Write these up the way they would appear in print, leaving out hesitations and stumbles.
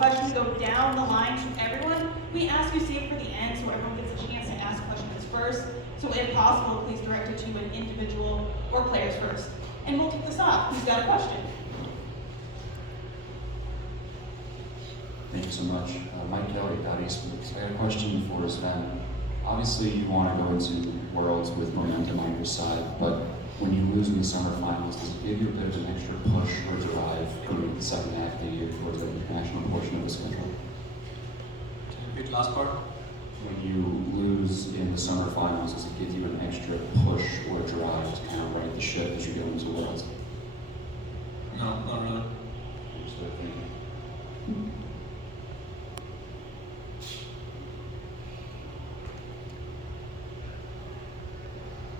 Questions go down the line to everyone. We ask you save for the end so everyone gets a chance to ask questions first. So if possible, please direct it to an individual or players first. And we'll kick this off. Who's got a question? Thank you so much. Mike Kelly, Eastwood. I got a question for Sven. Obviously, you want to go into Worlds with momentum on your side, but when you lose in the summer finals, does it give you a bit of an extra push or drive going into the second half of the year towards the international portion of the schedule? Can you repeat the last part? When you lose in the summer finals, does it give you an extra push or drive to kind of right the ship as you go into Worlds? No, not really. Understood. Thank you.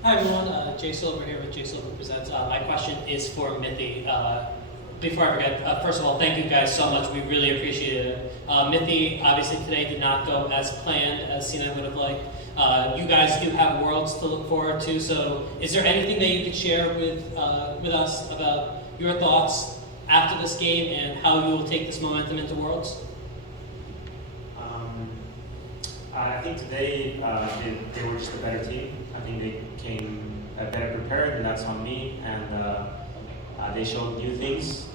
Hi everyone, Jay Silver here with Jay Silver Presents. My question is for Mithy. Before I forget, first of all, thank you guys so much. We really appreciate it. Mithy, obviously today did not go as planned, as Cena would have liked. You guys do have Worlds to look forward to, so is there anything that you could share with us about your thoughts after this game and how you will take this momentum into Worlds? I think today they were just a better team. I think they came better prepared, and that's on me. And they showed new things,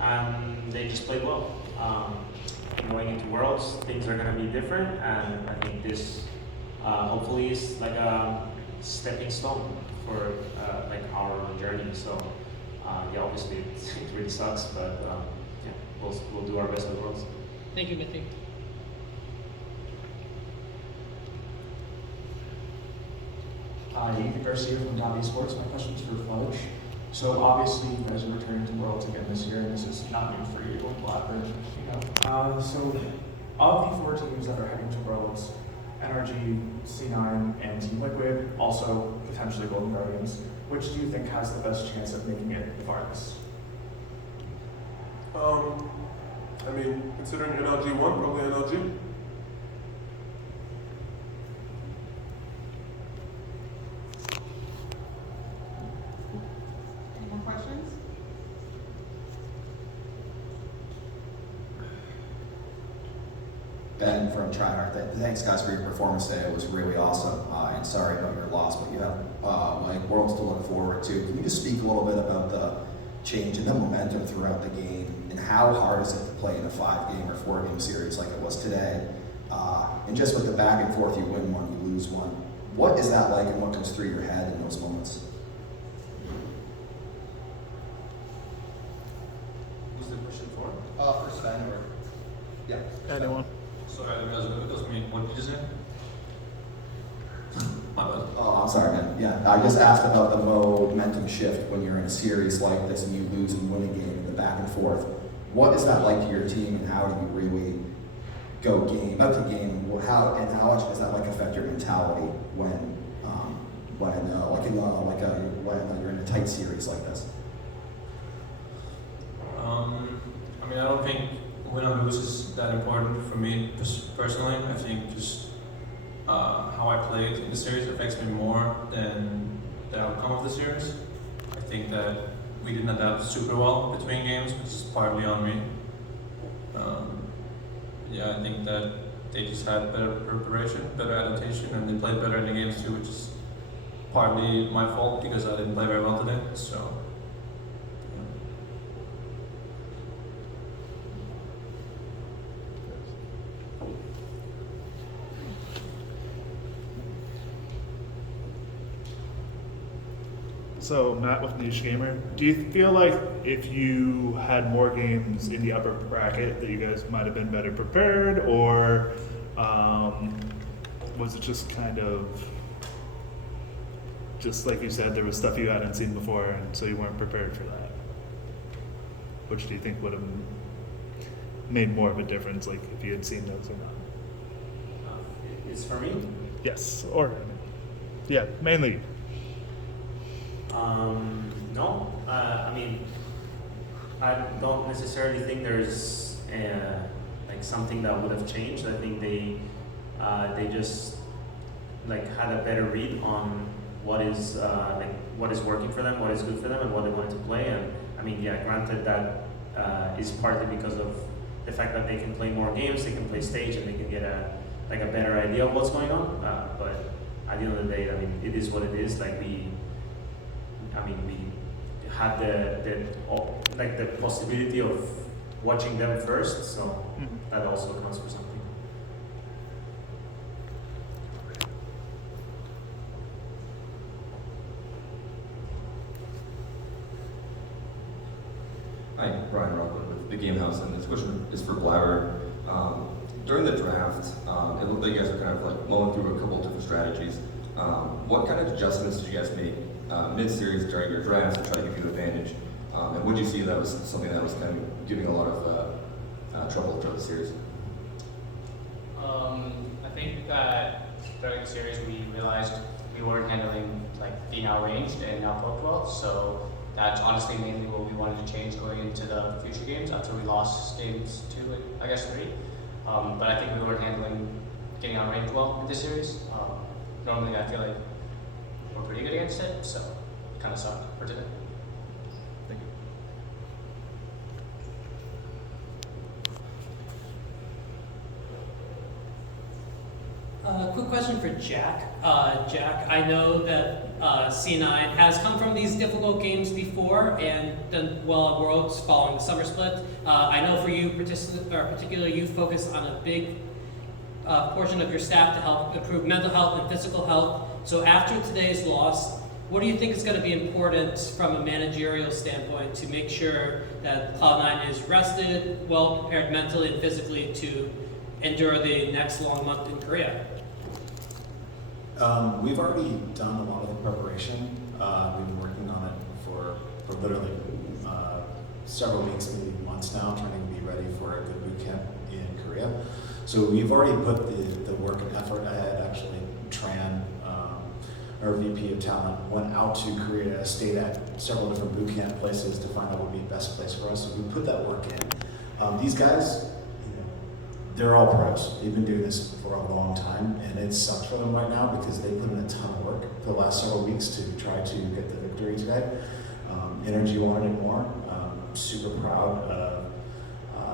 and they just played well. Going into Worlds, things are going to be different, and I think this hopefully is like a stepping stone for like our journey. So yeah, obviously it really sucks, but yeah, we'll do our best with Worlds. Thank you, Mithy. Ethan Garcia from Esports. My question is for Fudge. So obviously you guys are returning to Worlds again this year, and this is not new for you in Blackbird, you know. So of the 4 teams that are heading to Worlds, NRG, C9, and Team Liquid, also potentially Golden Guardians, which do you think has the best chance of making it the farthest? I mean, considering NRG won, probably NRG. Any more questions? Ben from Tryhard. Thanks guys for your performance today. It was really awesome. And sorry about your loss, but you have like Worlds to look forward to. Can you just speak a little bit about the change in the momentum throughout the game and how hard is it to play in a 5-game or 4-game series like it was today? And just with the back and forth, you win one, you lose one. What is that like, and what goes through your head in those moments? Who's the question for? For Sven or yeah. Anyone? Sorry, I didn't realize it was me. What did you say? My bad. Oh, I'm sorry, man. Yeah, I just asked about the momentum shift when you're in a series like this and you lose and win a game and the back and forth. What is that like to your team, and how do you really go game after game? How much does that like affect your mentality when you're in a tight series like this? I mean, I don't think win or lose is that important for me personally. I think just how I played in the series affects me more than the outcome of the series. I think that we didn't adapt super well between games, which is partly on me. Yeah, I think that they just had better preparation, better adaptation, and they played better in the games too, which is partly my fault because I didn't play very well today. So. So Matt with Niche Gamer, do you feel like if you had more games in the upper bracket that you guys might have been better prepared, or was it just kind of, just like you said, there was stuff you hadn't seen before and so you weren't prepared for that? Which do you think would have made more of a difference, like if you had seen those or not? It's for me. Yes, or yeah, mainly. No, I mean, I don't necessarily think there's like something that would have changed. I think they just like had a better read on what is working for them, what is good for them, and what they wanted to play. And I mean, yeah, granted that is partly because of the fact that they can play more games, they can play stage, and they can get a better idea of what's going on. But at the end of the day, I mean, it is what it is. Like we had the possibility of watching them first, so that also counts for something. Hi, Brian Rockwood with the Game House, and this question is for Blauer. During the draft, it looked like you guys were kind of like mulling through a couple of different strategies. What kind of adjustments did you guys make mid-series during your drafts to try to give you an advantage? And would you see that was something that was kind of giving a lot of trouble throughout the series? I think that during the series we realized we weren't handling like being outranged and outpoked well, so that's honestly mainly what we wanted to change going into the future games after we lost games 2 and I guess 3. But I think we weren't handling getting outranged well in this series. Normally I feel like we're pretty good against it, so it kind of sucked for today. Thank you. Quick question for Jack. Jack, I know that C9 has come from these difficult games before and done well at Worlds following the summer split. I know for you, particularly, you focus on a big portion of your staff to help improve mental health and physical health. So after today's loss, what do you think is going to be important from a managerial standpoint to make sure that Cloud9 is rested, well prepared mentally and physically to endure the next long month in Korea? We've already done a lot of the preparation. We've been working on it for literally several weeks, maybe months now, trying to be ready for a good boot camp in Korea. So we've already put the work and effort ahead. Actually, Tran, our VP of talent, went out to Korea, stayed at several different boot camp places to find out what would be the best place for us. So we put that work in. These guys, they're all pros. They've been doing this for a long time, and it sucks for them right now because they put in a ton of work for the last several weeks to try to get the victory today. NRG wanted it more. I'm super proud.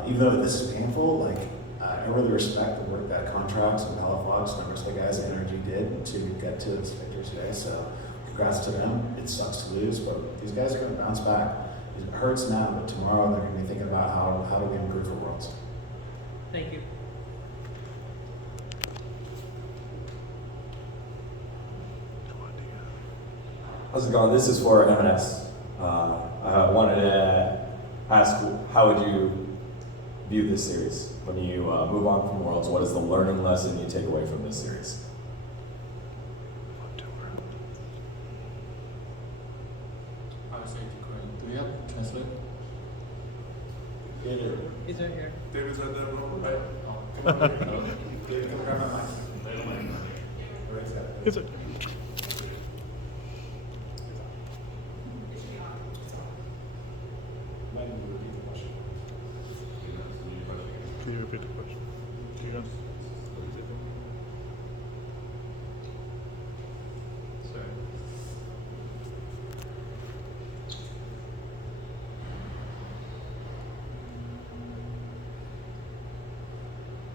Even though this is painful, like I really respect the work that Contracts and Palafox and the rest of the guys at NRG did to get to this victory today. So congrats to them. It sucks to lose, but these guys are going to bounce back. It hurts now, but tomorrow they're going to be thinking about how do we improve for Worlds. Thank you. How's it going? This is for M&S. I wanted to ask, how would you view this series when you move on from Worlds? What is the learning lesson you take away from this series? Obviously, do we have a translator? Is it here? David's at that one, right? Come on, David, come grab my mic. Is it? When you repeat the question. Can you repeat the question? Sorry.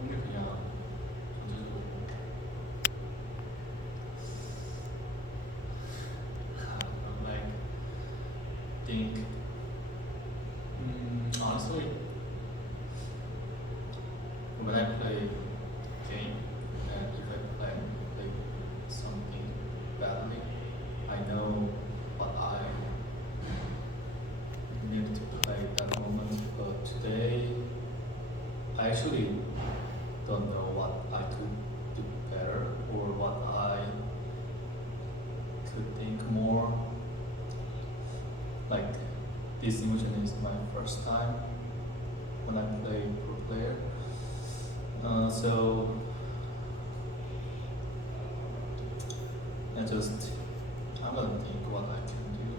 근데 그냥 전체적으로 like think honestly when I play game and if I play something badly, I know what I need to play at that moment. But today I actually don't know what I could do better or what I could think more. Like this emotion is my first time when I play pro player. So I'm gonna think what I can do.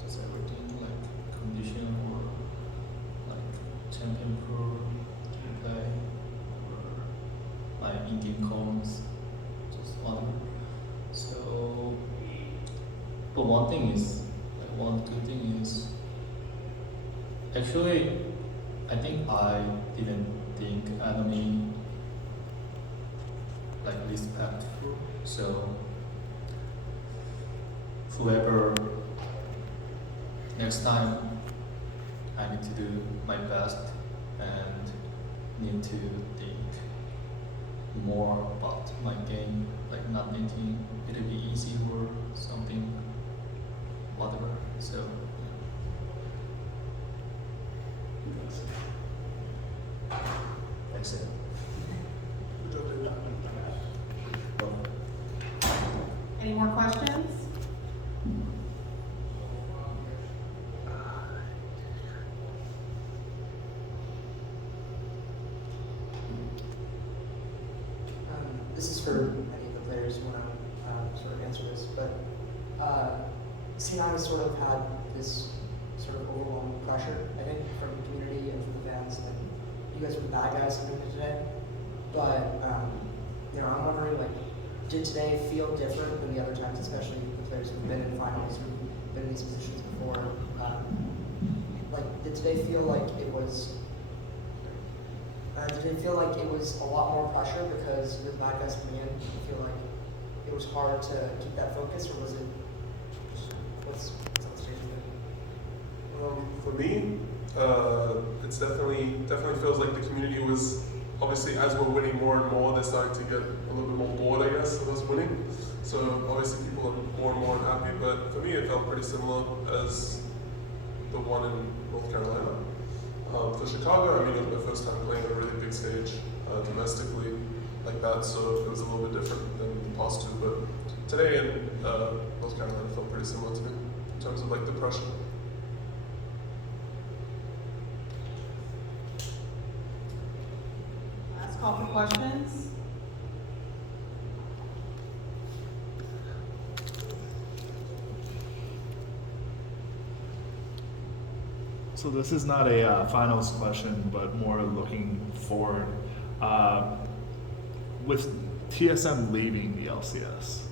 Just everything like condition or like champion pro play or my in-game comms, just whatever. So, but one thing is, like one good thing is, actually, I think I didn't think enemy like respectful. So whoever next time I need to do my best and need to think more about my game, like not thinking it'll be easy or something, whatever. So Thanks, Sam. Any more questions? This is for any of the players who want to sort of answer this, but C9 has sort of had this sort of overwhelming pressure, I think, from the community and from the fans, and you guys were the bad guys coming in today. But you know, I'm wondering, like, did today feel different than the other times, especially the players who've been in finals, who've been in these positions before? Like, did today feel like it was? Did it feel like it was a lot more pressure because you're the bad guys coming in? Did you feel like it was hard to keep that focus, or was it? What's changing? For me, it's definitely feels like the community was obviously, as we're winning more and more, they're starting to get a little bit more bored, I guess, of us winning. So obviously people are more and more unhappy. But for me, it felt pretty similar as the one in North Carolina. For Chicago, I mean, it was my first time playing on a really big stage domestically like that, so it was a little bit different than the past two. But today in North Carolina felt pretty similar to me in terms of like the pressure. Last call for questions. So this is not a finals question, but more looking forward. With TSM leaving the LCS,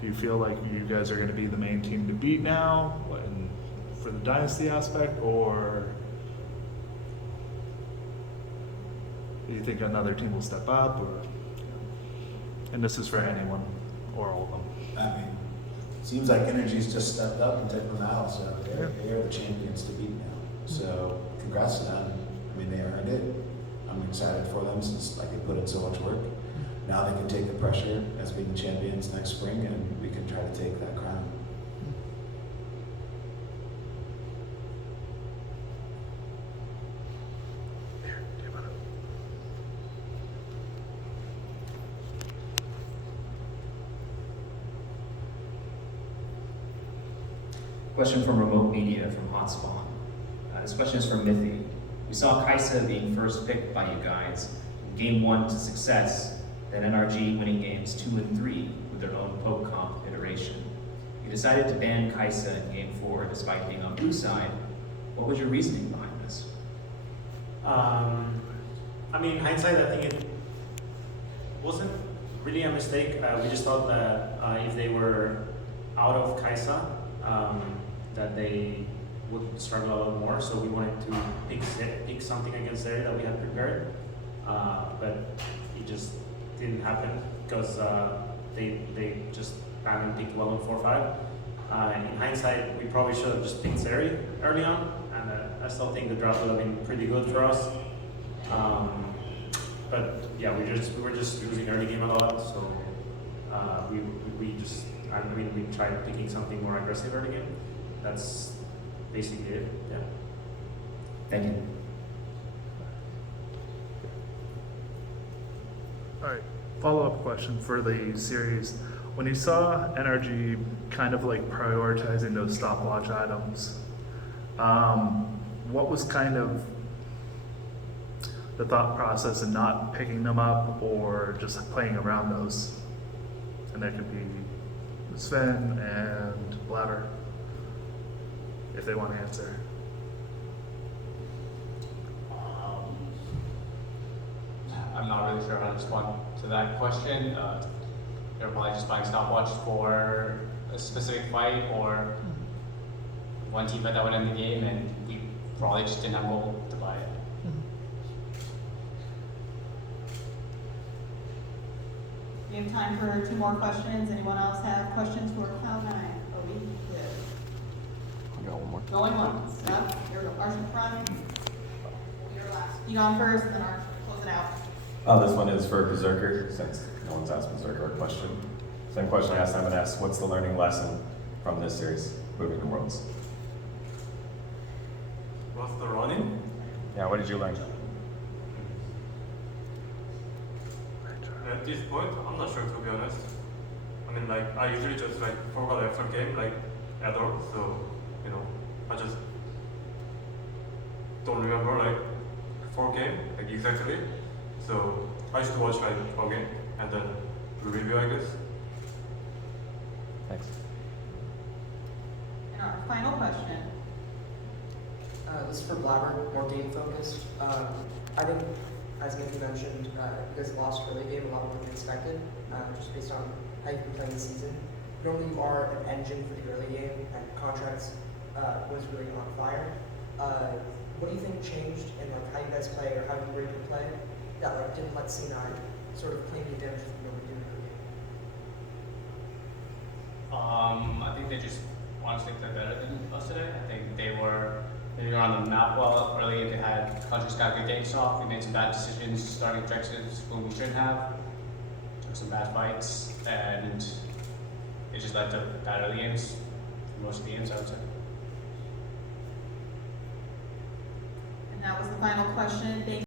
do you feel like you guys are going to be the main team to beat now for the dynasty aspect, or do you think another team will step up? Or, and this is for anyone or all of them. I mean, seems like NRG's just stepped up and took them out, so they are the champions to beat now. So congrats to them. I mean, they earned it. I'm excited for them since like they put in so much work. Now they can take the pressure as being champions next spring, and we can try to take that crown. Question from Remote Media from Hotspot. This question is from Mithy. We saw Kaisa being first picked by you guys in Game 1 to success, then NRG winning Games 2 and 3 with their own Poke Comp iteration. You decided to ban Kaisa in Game 4 despite being on blue side. What was your reasoning behind this? I mean, hindsight, I think it wasn't really a mistake. We just thought that if they were out of Kaisa, that they would struggle a lot more. So we wanted to pick something against Zeri that we had prepared, but it just didn't happen because they just banned and picked well in 4-5. In hindsight, we probably should have just picked Zeri early on, and I still think the draft would have been pretty good for us. But yeah, we were just losing early game a lot, so we tried picking something more aggressive early game. That's basically it. Yeah. Thank you. All right, follow-up question for the series. When you saw NRG kind of like prioritizing those stopwatch items, what was kind of the thought process in not picking them up or just playing around those? And that could be Sven and Blabber, if they want to answer. I'm not really sure how to respond to that question. They're probably just buying stopwatch for a specific fight or one team that would end the game, and we probably just didn't have goal to buy it. We have time for 2 more questions. Anyone else have questions for Cloud9? Oh, we good. I'll go one more. Going once. Yep. Here we go. Arch in front. You're last. You on first, and then Arch, close it out. This one is for Berserker, since no one's asked Berserker a question. Same question I asked M&S. What's the learning lesson from this series, moving to Worlds? What's the running? Yeah, what did you learn? At this point, I'm not sure, to be honest. I mean, like, I usually just like forgot after game, like at all. So, you know, I just don't remember like for game, like exactly. So I used to watch like again and then review, I guess. Thanks. And our final question. This is for Blabber, more game focused. I think, as Mickey mentioned, you guys lost early game a lot more than expected, just based on how you've been playing the season. Normally you are an engine for the early game, and contracts was really on fire. What do you think changed in like how you guys play or how you were able to play that like didn't let C9 sort of claim the advantage that you were doing early game? I think they just honestly played better than us today. I think they were on the map well early. They had countries got good games off. We made some bad decisions starting objectives when we shouldn't have. Took some bad fights, and it just led to bad early games for most of the games, I would say. And that was the final question. Thank